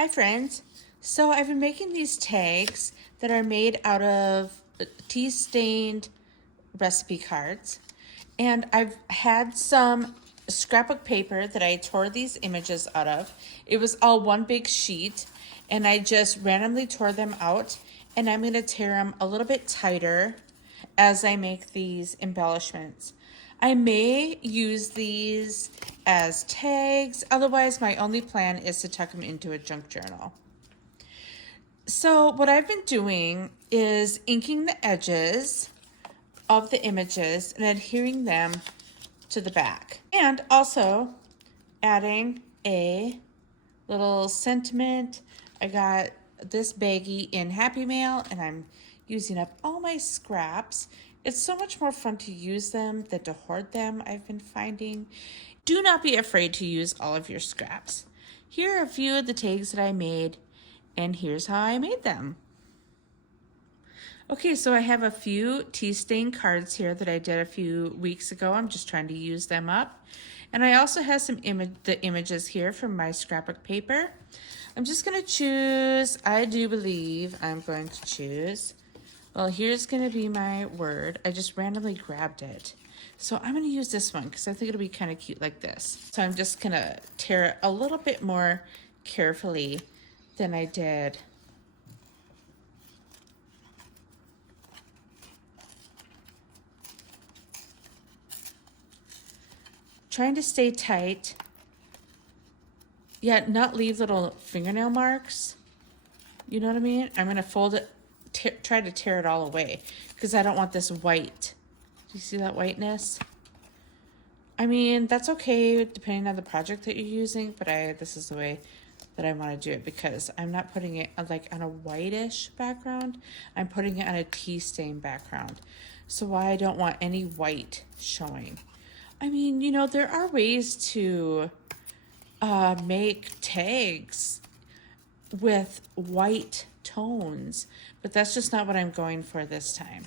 Hi friends. So I've been making these tags that are made out of tea stained recipe cards, and I've had some scrapbook paper that I tore these images out of. It was all one big sheet, and I just randomly tore them out, and I'm going to tear them a little bit tighter as I make these embellishments. I may use these as tags, otherwise my only plan is to tuck them into a junk journal. So what I've been doing is inking the edges of the images and adhering them to the back, and also adding a little sentiment. I got this baggie in Happy Mail, and I'm using up all my scraps. It's so much more fun to use them than to hoard them, I've been finding. Do not be afraid to use all of your scraps. Here are a few of the tags that I made, and here's how I made them. Okay, so I have a few tea stain cards here that I did a few weeks ago. I'm just trying to use them up. And I also have some images here from my scrapbook paper. I'm just going to choose, I do believe I'm going to choose, well, here's going to be my word. I just randomly grabbed it. So I'm going to use this one because I think it'll be kind of cute like this. So I'm just going to tear it a little bit more carefully than I did trying to stay tight, yet not leave little fingernail marks. You know what I mean? I'm gonna fold it, try to tear it all away because I don't want this white. Do you see that whiteness? I mean, that's okay depending on the project that you're using, but this is the way that I want to do it because I'm not putting it like on a whitish background. I'm putting it on a tea stain background. So I don't want any white showing. I mean, you know, there are ways to make tags with white tones, but that's just not what I'm going for this time.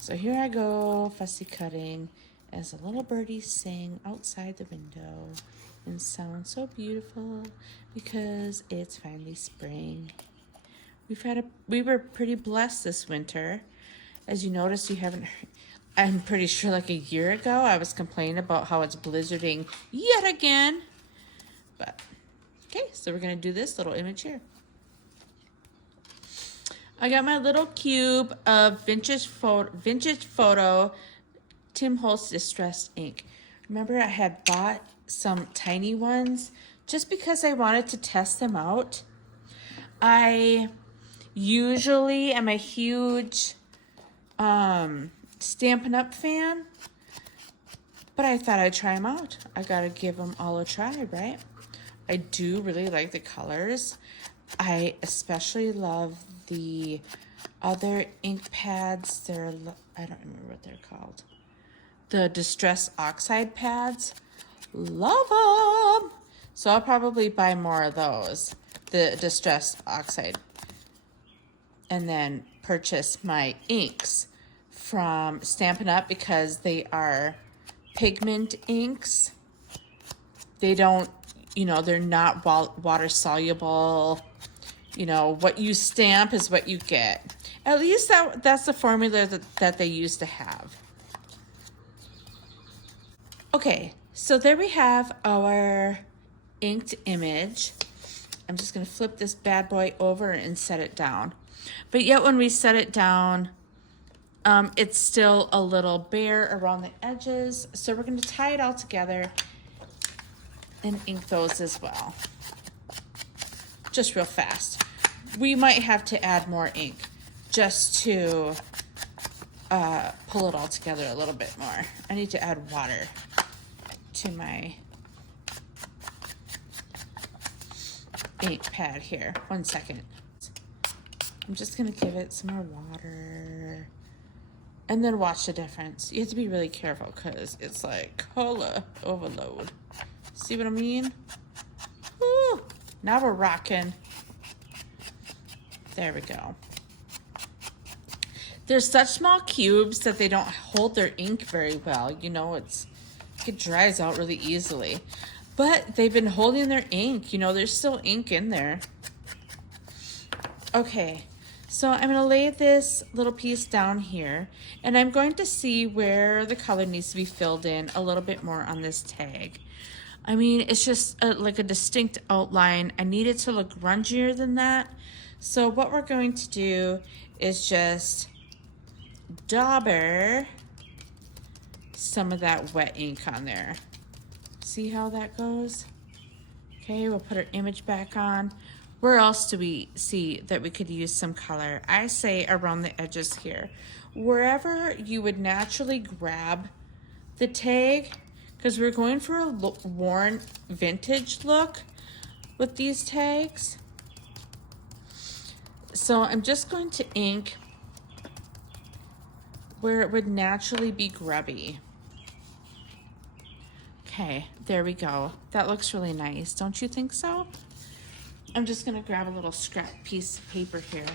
So here I go, fussy cutting as a little birdie sing outside the window and sound so beautiful because it's finally spring. We were pretty blessed this winter. As you notice, you haven't heard, I'm pretty sure like a year ago, I was complaining about how it's blizzarding yet again. But, okay, so we're gonna do this little image here. I got my little cube of vintage photo Tim Holtz Distressed ink. Remember I had bought some tiny ones just because I wanted to test them out. I usually am a huge Stampin' Up fan, but I thought I'd try them out. I gotta give them all a try, right? I do really like the colors. I especially love the other ink pads. I don't remember what they're called. The Distress Oxide pads. Love them! So I'll probably buy more of those, the Distress Oxide, and then purchase my inks from Stampin' Up because they are pigment inks. They don't, you know, they're not water soluble. You know, what you stamp is what you get. At least that's the formula that they used to have. Okay, so there we have our inked image. I'm just gonna flip this bad boy over and set it down. But yet when we set it down, it's still a little bare around the edges. So we're gonna tie it all together and ink those as well. Just real fast. We might have to add more ink just to pull it all together a little bit more. I need to add water to my ink pad here. 1 second. I'm just gonna give it some more water and then watch the difference. You have to be really careful because it's like color overload. See what I mean? Woo! Now we're rocking. There we go. They're such small cubes that they don't hold their ink very well. You know, it dries out really easily. But they've been holding their ink. You know, there's still ink in there. Okay, so I'm gonna lay this little piece down here, and I'm going to see where the color needs to be filled in a little bit more on this tag. I mean, it's just like a distinct outline. I need it to look grungier than that. So what we're going to do is just dauber some of that wet ink on there. See how that goes? Okay, we'll put our image back on. Where else do we see that we could use some color? I say around the edges here. Wherever you would naturally grab the tag, because we're going for a worn vintage look with these tags. So I'm just going to ink where it would naturally be grubby. Okay, there we go. That looks really nice, don't you think so? I'm just gonna grab a little scrap piece of paper here.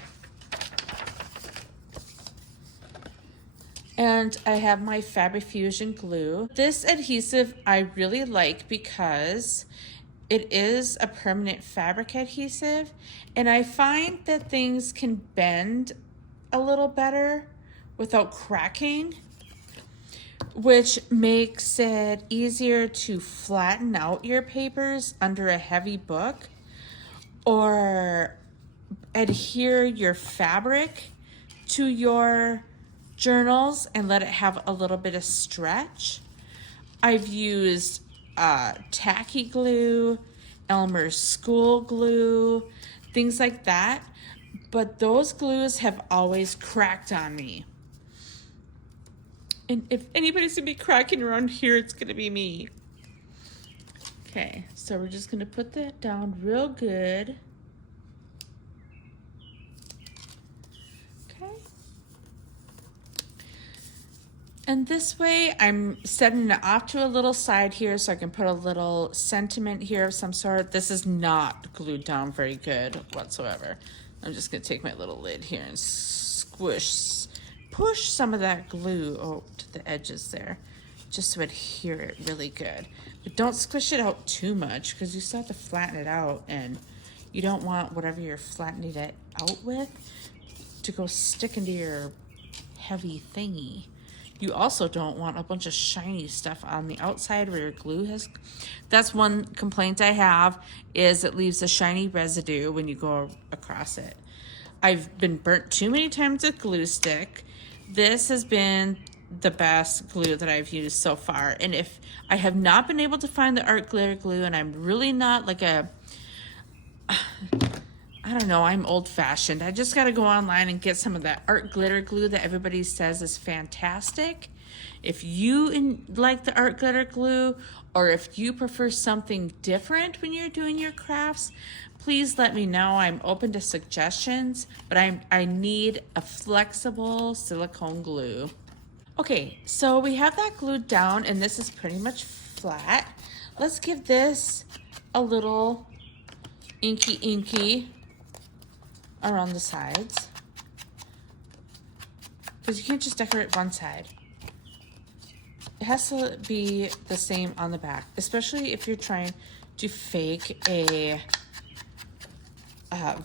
And I have my Fabrifusion glue. This adhesive I really like because it is a permanent fabric adhesive, and I find that things can bend a little better without cracking, which makes it easier to flatten out your papers under a heavy book or adhere your fabric to your journals and let it have a little bit of stretch. I've used tacky glue, Elmer's school glue, things like that, but those glues have always cracked on me. And if anybody's gonna be cracking around here, it's gonna be me. Okay, so we're just gonna put that down real good. Okay. And this way I'm setting it off to a little side here so I can put a little sentiment here of some sort. This is not glued down very good whatsoever. I'm just gonna take my little lid here and push some of that glue to the edges there, just to adhere it really good. But don't squish it out too much because you still have to flatten it out, and you don't want whatever you're flattening it out with to go stick into your heavy thingy. You also don't want a bunch of shiny stuff on the outside where your glue has. That's one complaint I have, is it leaves a shiny residue when you go across it. I've been burnt too many times with glue stick. This has been the best glue that I've used so far. And if I have not been able to find the art glitter glue, and I'm really not like I don't know, I'm old fashioned. I just got to go online and get some of that art glitter glue that everybody says is fantastic. If you like the art glitter glue, or if you prefer something different when you're doing your crafts, please let me know. I'm open to suggestions, but I need a flexible silicone glue. Okay, so we have that glued down, and this is pretty much flat. Let's give this a little inky around the sides, because you can't just decorate one side. It has to be the same on the back, especially if you're trying to fake a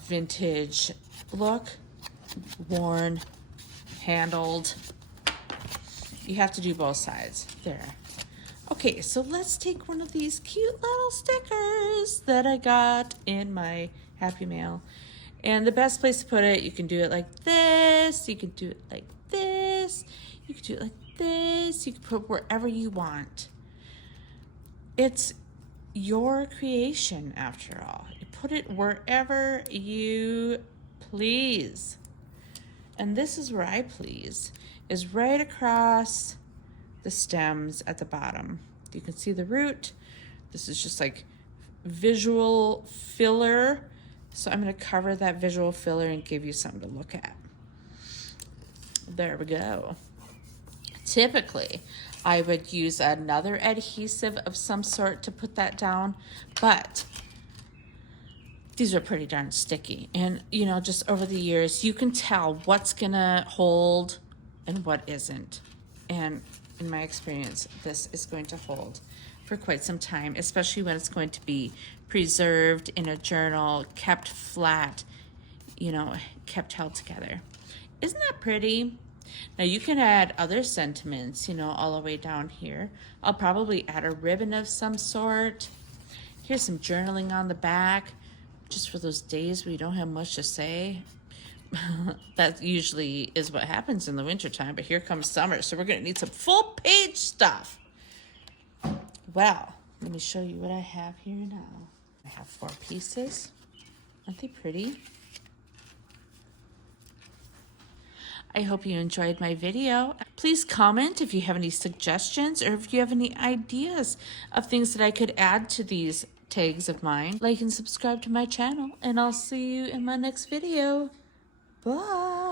vintage look, worn, handled. You have to do both sides. There. Okay, so let's take one of these cute little stickers that I got in my Happy Mail. And the best place to put it, you can do it like this, you can do it like this, you can do it like this, you can put it wherever you want. It's your creation after all. You put it wherever you please. And this is where I please, is right across the stems at the bottom. You can see the root. This is just like visual filler. So I'm going to cover that visual filler and give you something to look at. There we go. Typically, I would use another adhesive of some sort to put that down, but these are pretty darn sticky. And, you know, just over the years, you can tell what's going to hold and what isn't. And in my experience, this is going to hold for quite some time, especially when it's going to be preserved in a journal, kept flat, you know, kept held together. Isn't that pretty? Now you can add other sentiments, you know, all the way down here. I'll probably add a ribbon of some sort. Here's some journaling on the back, just for those days where you don't have much to say. That usually is what happens in the wintertime, but here comes summer, so we're gonna need some full page stuff. Well, let me show you what I have here now. I have 4 pieces. Aren't they pretty? I hope you enjoyed my video. Please comment if you have any suggestions or if you have any ideas of things that I could add to these tags of mine. Like and subscribe to my channel, and I'll see you in my next video. Bye.